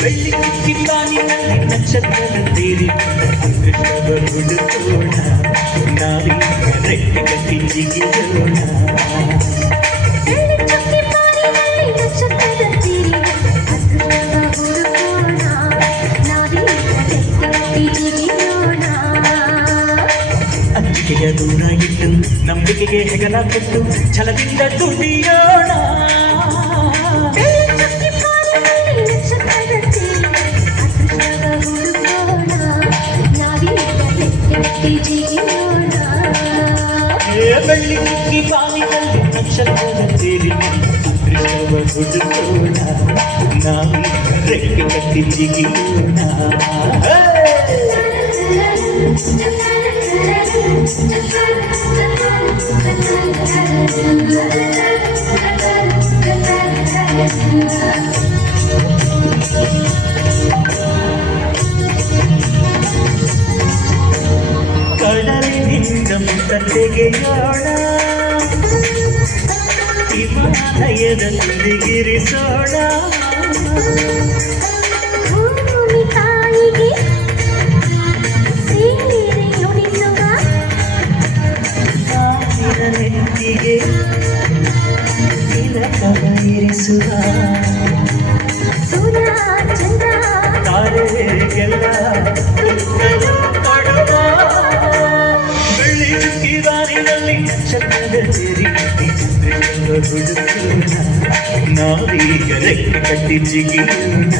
ಬೆಳ್ಳಿ ಕಿತ್ತಾನಿನಲ್ಲಿ ನಕ್ಷತ್ರದ ತೀರಿ ಅದೃಷ್ಟವ ಹುಡುಕೋಣ ನಾವೀಗ ರೆಕ್ಕೆ ಕಟ್ಟಿ ಜಿಗಿಯೋಣ ಅಂಜಿಕೆಯ ದೂರ ಇಟ್ಟು ನಂಬಿಕೆಗೆ ಹೆಗಲ ಕೊಟ್ಟು ಛಲದಿಂದ ದುಡಿಯೋಣ ಬೆಳ್ಳಿ ಕಿಕ್ಕಿ ಬಾಲಿನಲ್ಲಿ ನಕ್ಷತ್ರದ ಸೇರಿ ಅದೃಷ್ಟವ ಹುಡುಕೋಣ ನಾವೀಗ ರೆಕ್ಕೆ ಕಟ್ಟಿ ಜಿಗಿಯೋಣ ಕಡಲಿನಿಂದ ಮುತ್ತ ತೆಗೆಯೋಣ ಹಿಮಾಲಯದ ತುದಿಗಿರಿಸೋಣ ನೆತ್ತಿಗೆ ತಿಲಕವ ಇರಿಸುವ ತಾರೆಗೆಲ್ಲ ಕೊಡುವ ಬೆಳ್ಳಿ ಚುಕ್ಕಿ ದಾರಿನಲ್ಲಿ ನಕ್ಷತ್ರದ ಸೇರಿ ಹುಡುಕೋಣ ನಾವೀಗ ರೆಕ್ಕೆ ಕಟ್ಟಿ ಜಿಗಿಯೋಣ